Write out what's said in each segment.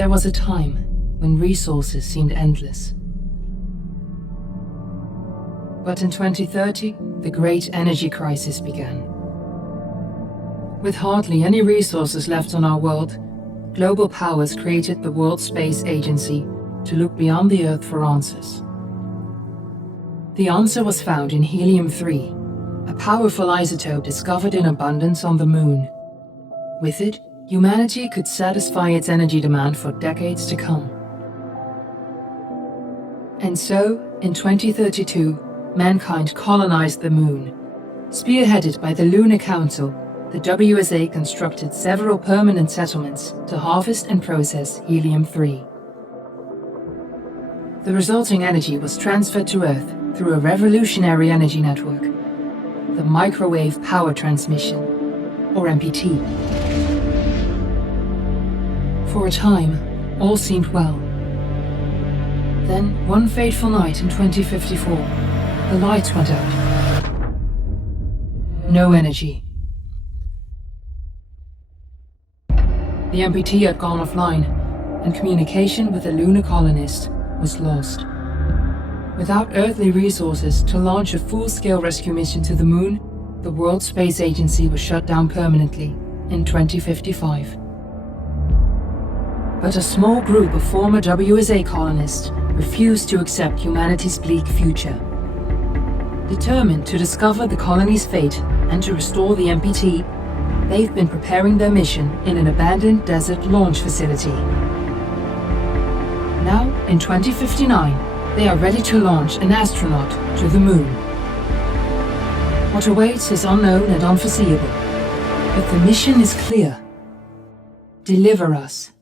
There was a time when resources seemed endless. But in 2030, the great energy crisis began. With hardly any resources left on our world, global powers created the World Space Agency to look beyond the Earth for answers. The answer was found in helium-3, a powerful isotope discovered in abundance on the Moon. With it, humanity could satisfy its energy demand for decades to come. And so, in 2032, mankind colonized the Moon. Spearheaded by the Lunar Council, the WSA constructed several permanent settlements to harvest and process helium-3. The resulting energy was transferred to Earth through a revolutionary energy network, the Microwave Power Transmission, or MPT. For a time, all seemed well. Then, one fateful night in 2054, the lights went out. No energy. The MPT had gone offline, and communication with the lunar colonist was lost. Without earthly resources to launch a full-scale rescue mission to the Moon, the World Space Agency was shut down permanently in 2055. But a small group of former WSA colonists refused to accept humanity's bleak future. Determined to discover the colony's fate and to restore the MPT, they've been preparing their mission in an abandoned desert launch facility. Now, in 2059, they are ready to launch an astronaut to the Moon. What awaits is unknown and unforeseeable, but the mission is clear. Deliver us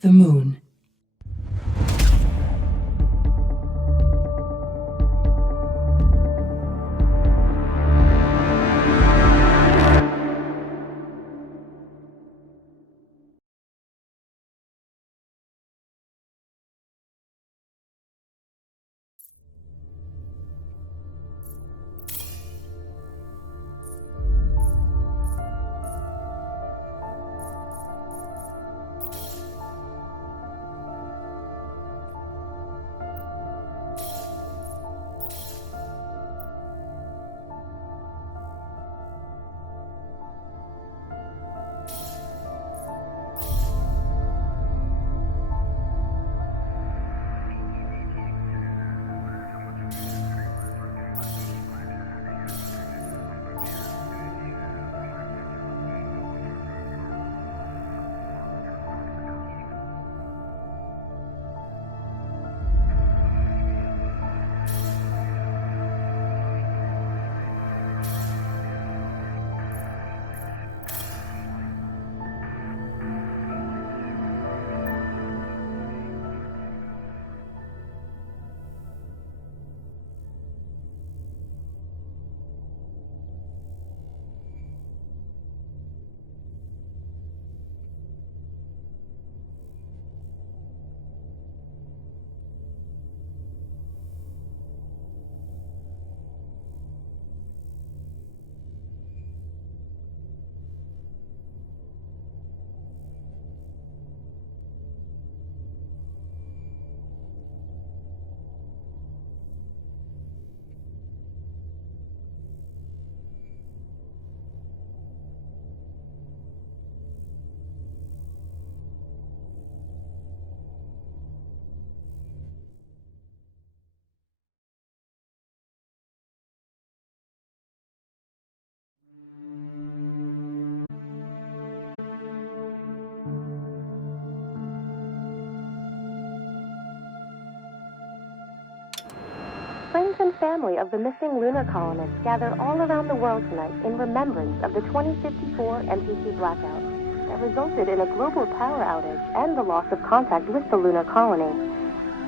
the Moon. Friends and family of the missing lunar colonists gather all around the world tonight in remembrance of the 2054 MPT blackout that resulted in a global power outage and the loss of contact with the lunar colony.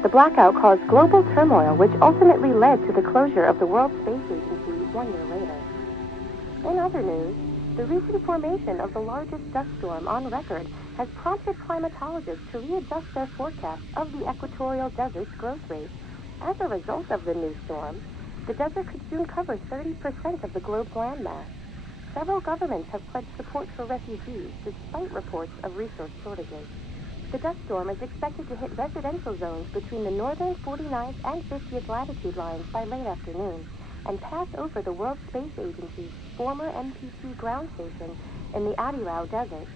The blackout caused global turmoil, which ultimately led to the closure of the World Space Agency 1 year later. In other news, the recent formation of the largest dust storm on record has prompted climatologists to readjust their forecasts of the equatorial desert's growth rate. As a result of the new storm, the desert could soon cover 30% of the globe's landmass. Several governments have pledged support for refugees despite reports of resource shortages. The dust storm is expected to hit residential zones between the northern 49th and 50th latitude lines by late afternoon and pass over the World Space Agency's former MPT ground station in the Adirau Desert.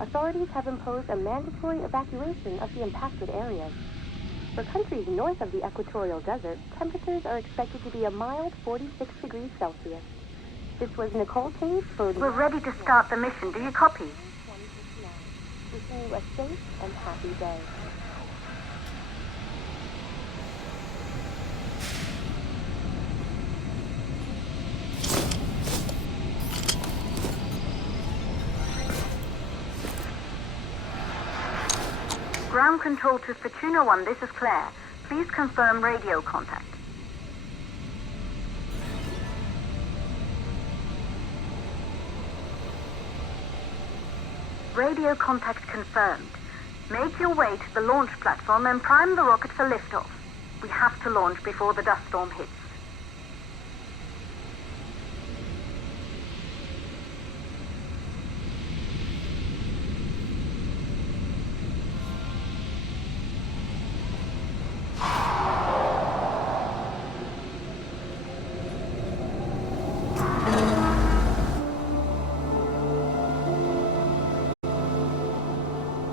Authorities have imposed a mandatory evacuation of the impacted areas. For countries north of the equatorial desert, temperatures are expected to be a mild 46 degrees Celsius. This was Nicole Cage for the... We're ready to start the mission. Do you copy? Wishing you a safe and happy day. Ground control to Fortuna 1, this is Claire. Please confirm radio contact. Radio contact confirmed. Make your way to the launch platform and prime the rocket for liftoff. We have to launch before the dust storm hits.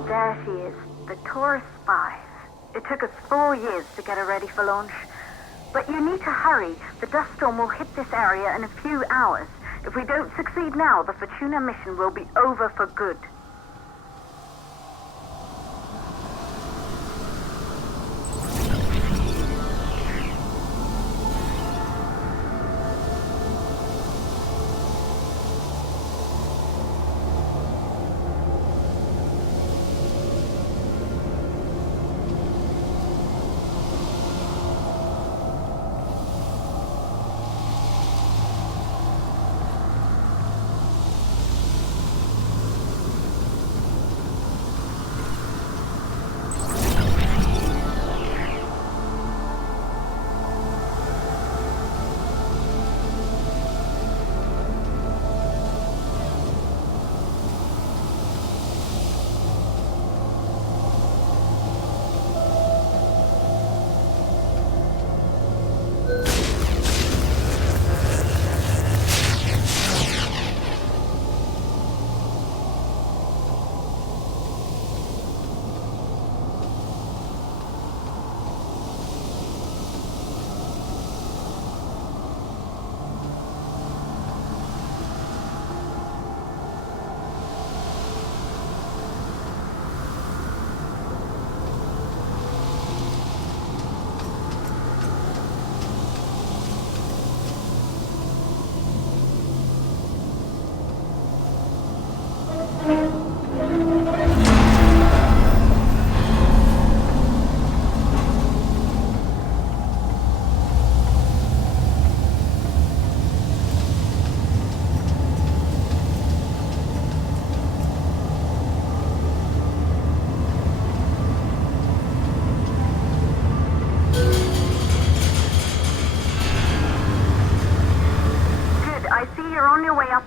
There she is, the Taurus 5. It took us 4 years to get her ready for launch. But you need to hurry. The dust storm will hit this area in a few hours. If we don't succeed now, the Fortuna mission will be over for good.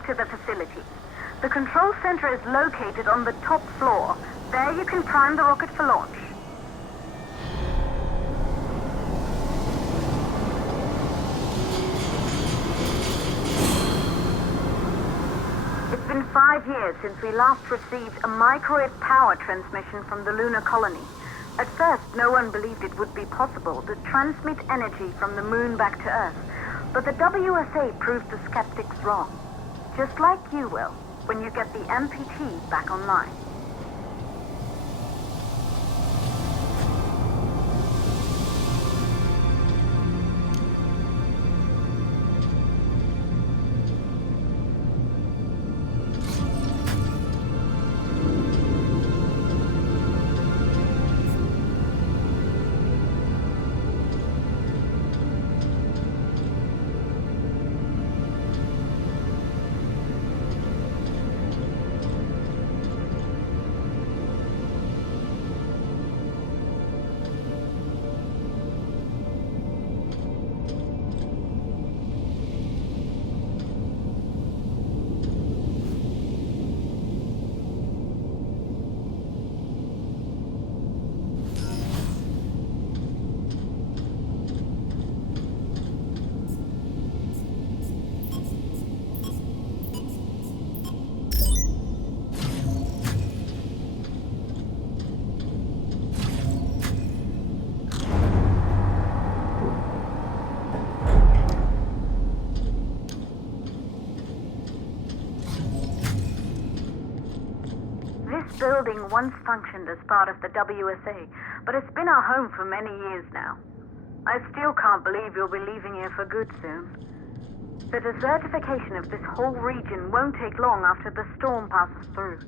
To the facility. The control center is located on the top floor. There you can prime the rocket for launch. It's been 5 years since we last received a microwave power transmission from the lunar colony. At first, no one believed it would be possible to transmit energy from the moon back to Earth, but the WSA proved the skeptics wrong. Just like you will, when you get the MPT back online. building once functioned as part of the WSA, but it's been our home for many years now. I still can't believe you'll be leaving here for good soon. The desertification of this whole region won't take long after the storm passes through.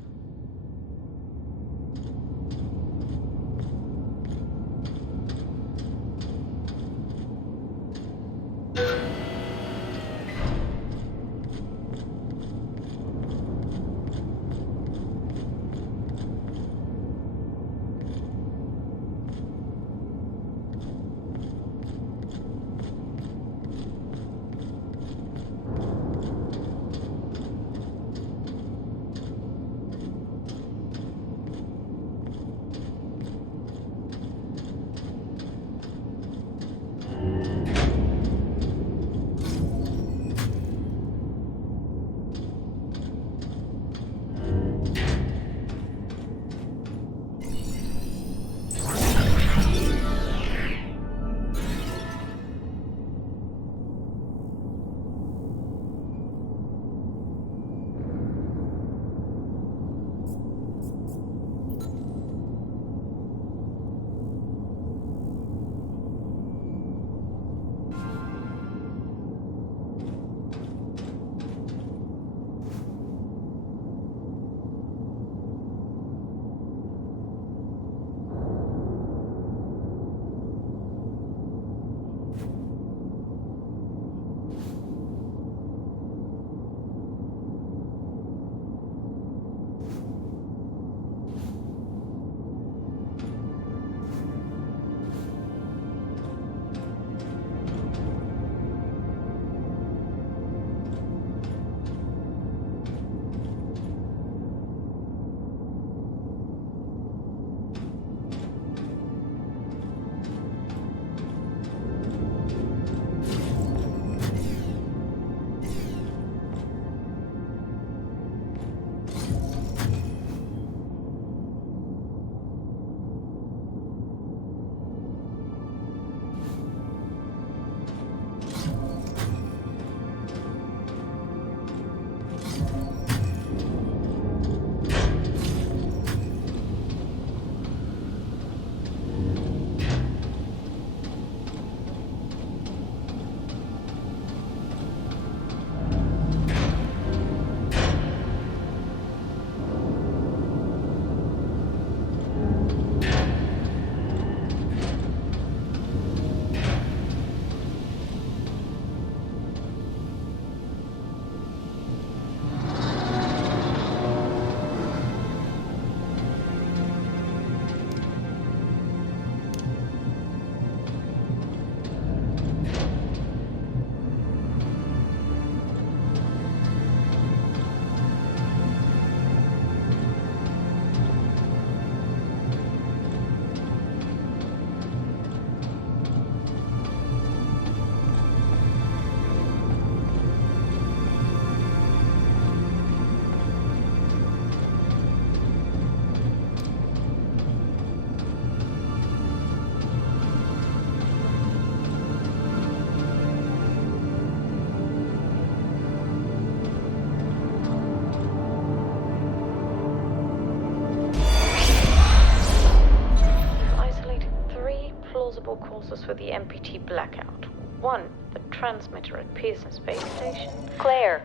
Causes for the MPT blackout. 1, the transmitter at Pearson Space Station. Claire,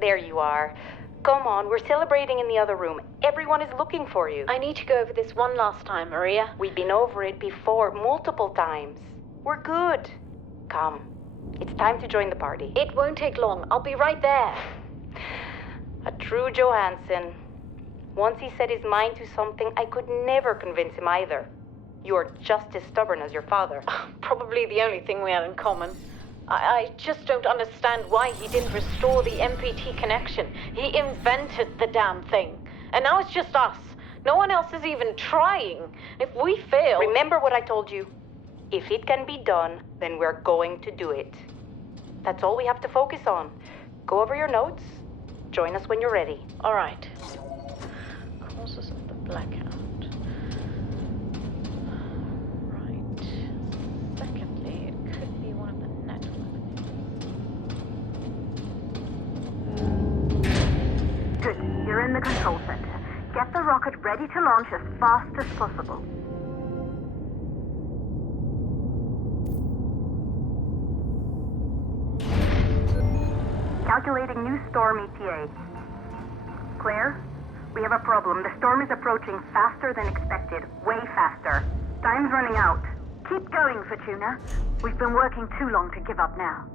there you are. Come on, we're celebrating in the other room. Everyone is looking for you. I need to go over this one last time, Maria. We've been over it before, multiple times. We're good. Come, it's time to join the party. It won't take long. I'll be right there. A true Johansson. Once he set his mind to something, I could never convince him either. You're just as stubborn as your father. Probably the only thing we had in common. I just don't understand why he didn't restore the MPT connection. He invented the damn thing. And now it's just us. No one else is even trying. If we fail... Remember what I told you. If it can be done, then we're going to do it. That's all we have to focus on. Go over your notes. Join us when you're ready. All right. Causes of the blackout. Right. Secondly, it could be one of the network. Good. You're in the control center. Get the rocket rocket ready to launch as fast as possible. Calculating new storm ETA. Claire, we have a problem. The storm is approaching faster than expected. Way faster. Time's running out. Keep going, Fortuna. We've been working too long to give up now.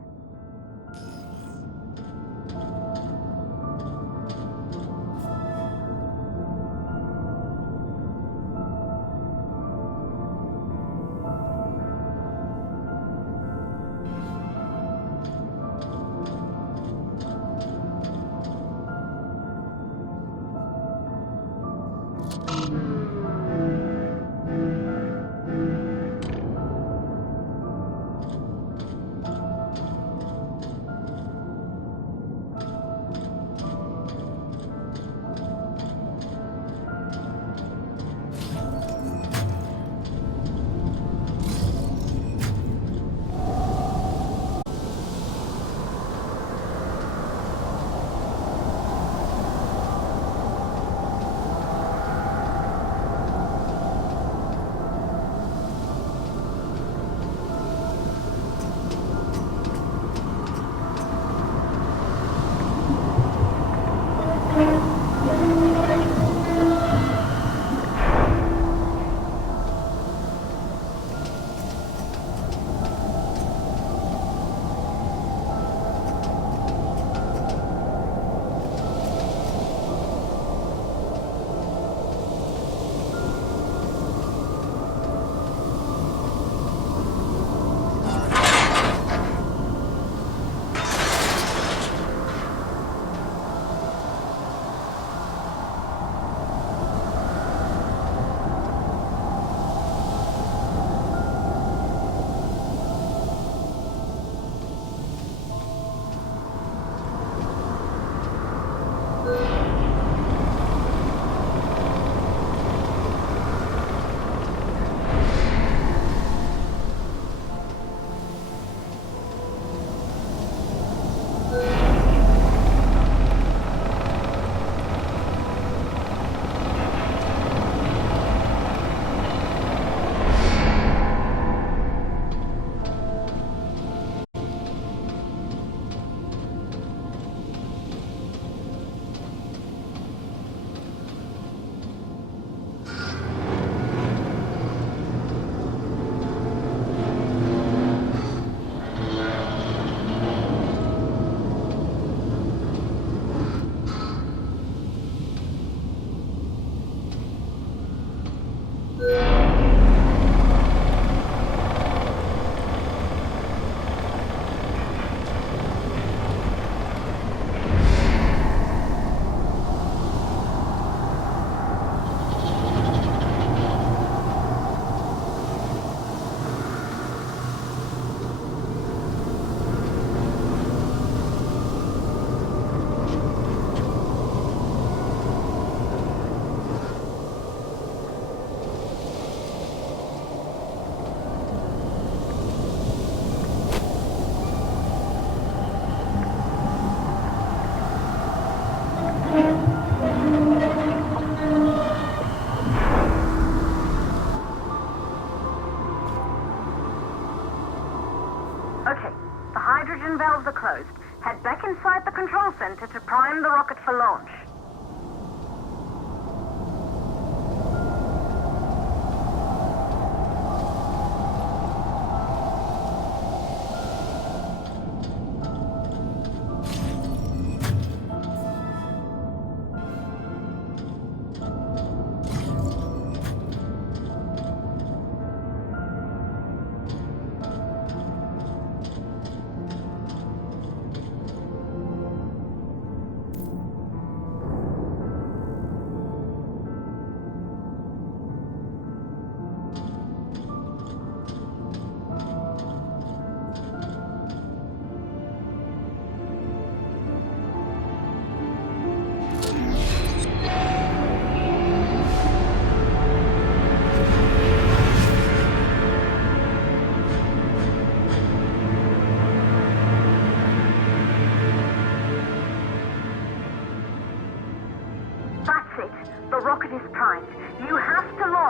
Valves are closed. Head back inside the control center to prime the rocket for launch.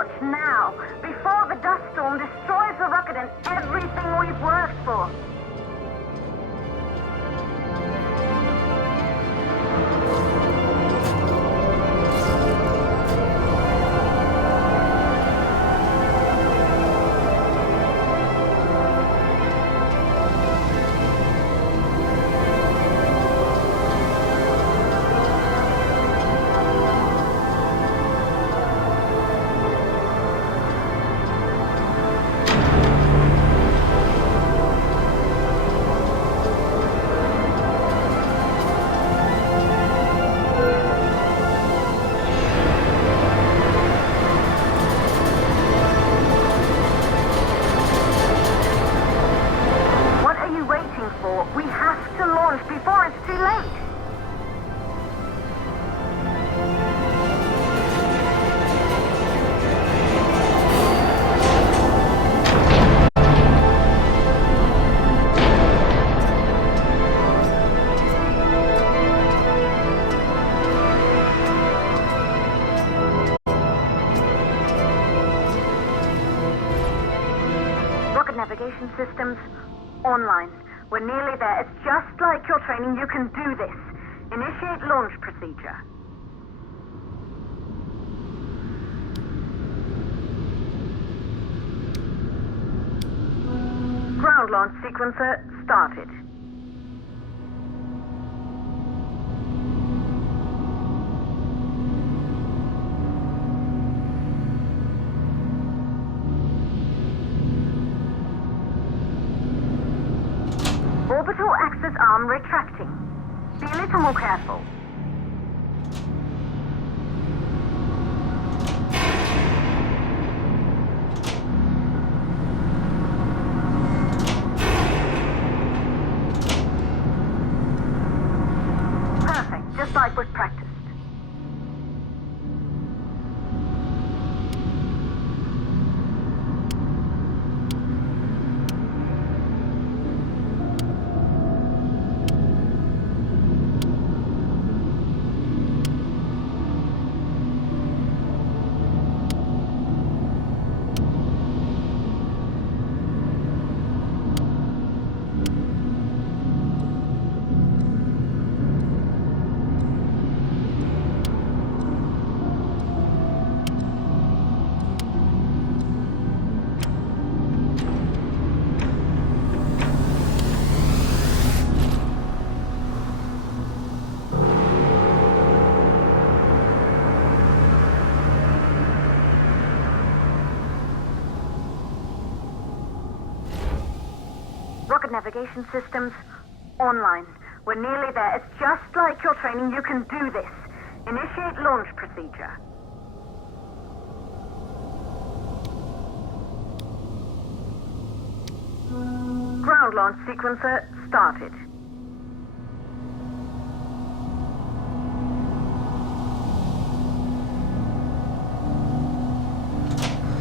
launch now, before the dust storm destroys the rocket and everything we've worked for. We have to launch before it's too late. Rocket navigation systems online. We're nearly there. It's just like your training. You can do this. Initiate launch procedure. Ground launch sequencer started. Orbital axis arm retracting. Be a little more careful. Perfect, just like we've practiced. Rocket navigation systems online. We're nearly there. It's just like your training. You can do this. Initiate launch procedure. Ground launch sequencer started.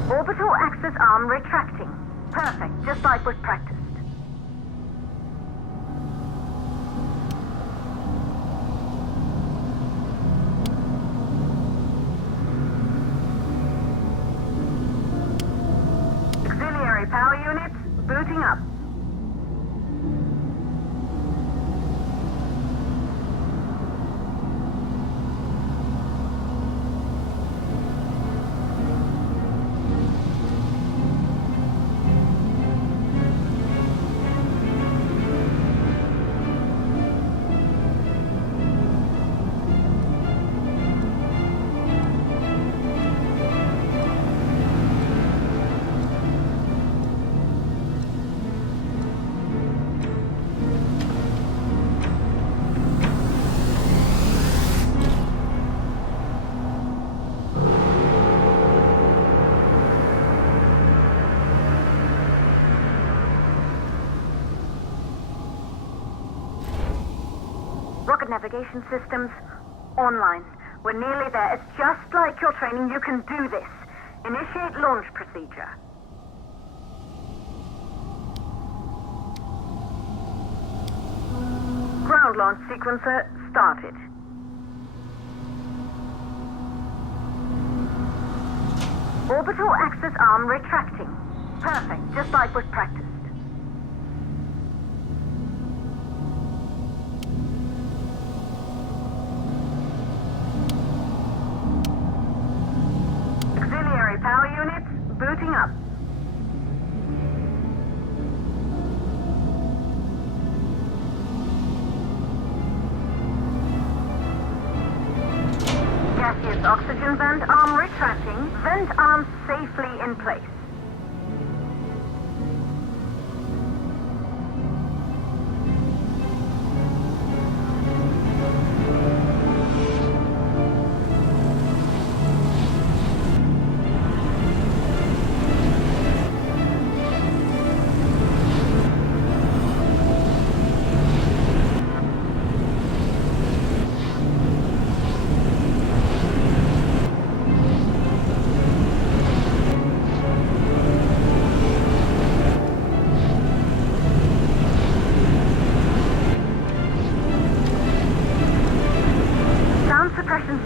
Orbital axis arm retracting. Perfect, just like we've practiced. Auxiliary power units booting up. Rocket navigation systems online. We're nearly there. It's just like your training. You can do this. Initiate launch procedure. Ground launch sequencer started. Orbital access arm retracting. Perfect, just like we've practiced. Auxiliary power units booting up. Gaseous oxygen vent arm retracting. Vent arm safely in place.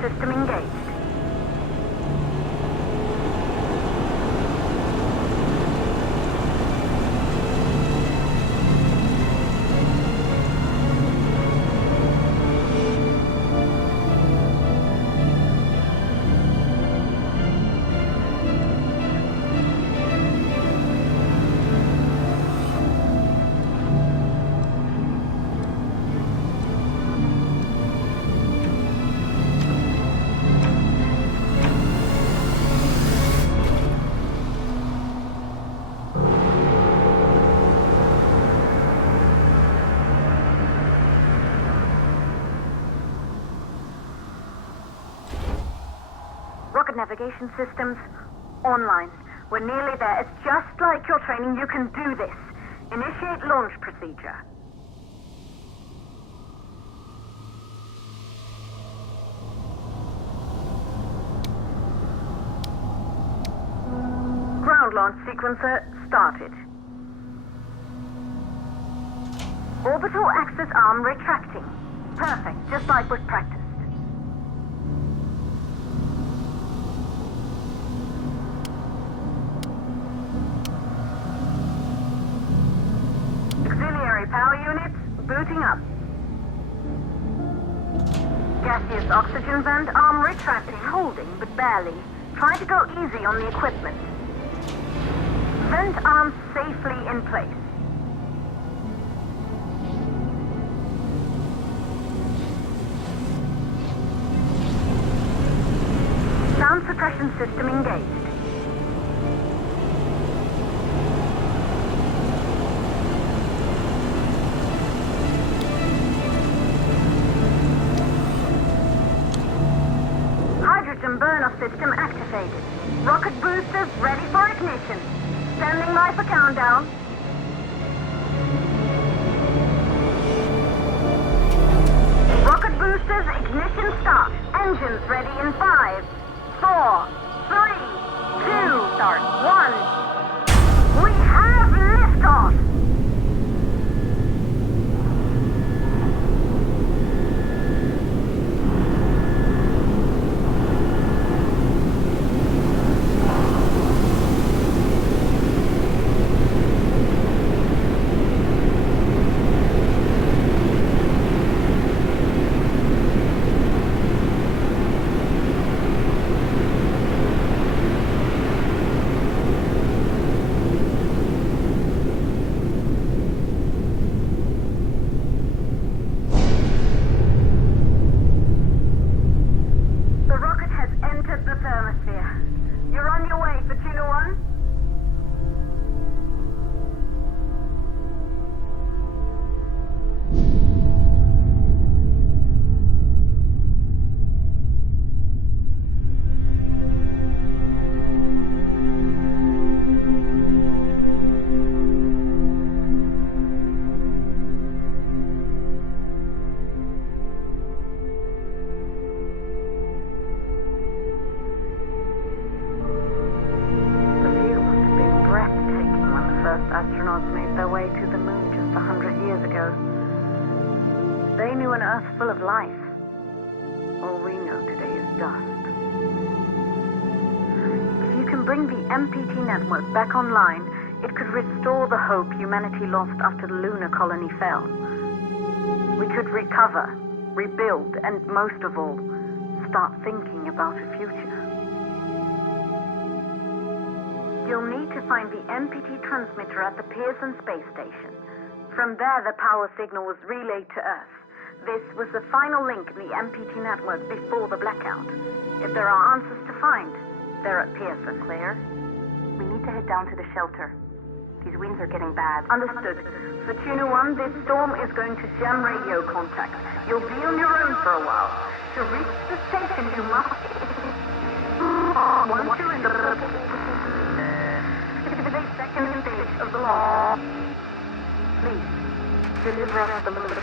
System engaged. Rocket navigation systems online. We're nearly there. It's just like your training. You can do this. Initiate launch procedure. Ground launch sequencer started. Orbital access arm retracting. Perfect, just like we've practiced. Auxiliary power units booting up. Gaseous oxygen vent arm retracting, holding but barely. Try to go easy on the equipment. Vent arm safely in place. Sound suppression system engaged. Hydrogen burn-off system activated. Rocket boosters ready for ignition. Standing by for countdown. Rocket boosters ignition start. Engines ready in 5, 4, 3, 2, start 1. We have liftoff. Astronauts made their way to the moon just 100 years ago. They knew an Earth full of life. All we know today is dust. If you can bring the MPT network back online, it could restore the hope humanity lost after the lunar colony fell. We could recover, rebuild, and most of all, start thinking about a future. You'll need to find the MPT transmitter at the Pearson space station. From there, the power signal was relayed to Earth. This was the final link in the MPT network before the blackout. If there are answers to find, they're at Pearson. Claire, we need to head down to the shelter. These winds are getting bad. Understood. For Tuna 1, this storm is going to jam radio contact. You'll be on your own for a while. To reach the station, you must... Once you're in the second stage of the launch, please, deliver us the moon.